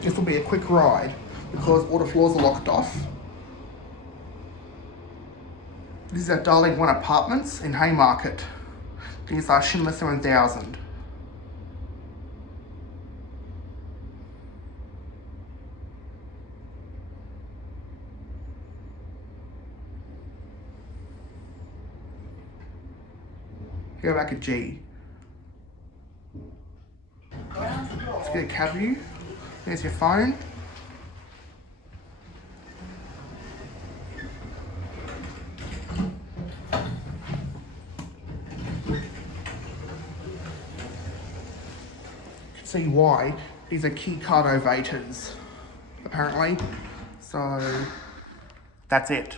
This will be a quick ride because all the floors are locked off. This is at Darling One Apartments in Haymarket. These are Schindler 7000. Go back at G. Let's get a cab view. There's your phone. You can see why. These are key CARD-O-VATORS, apparently. So, that's it.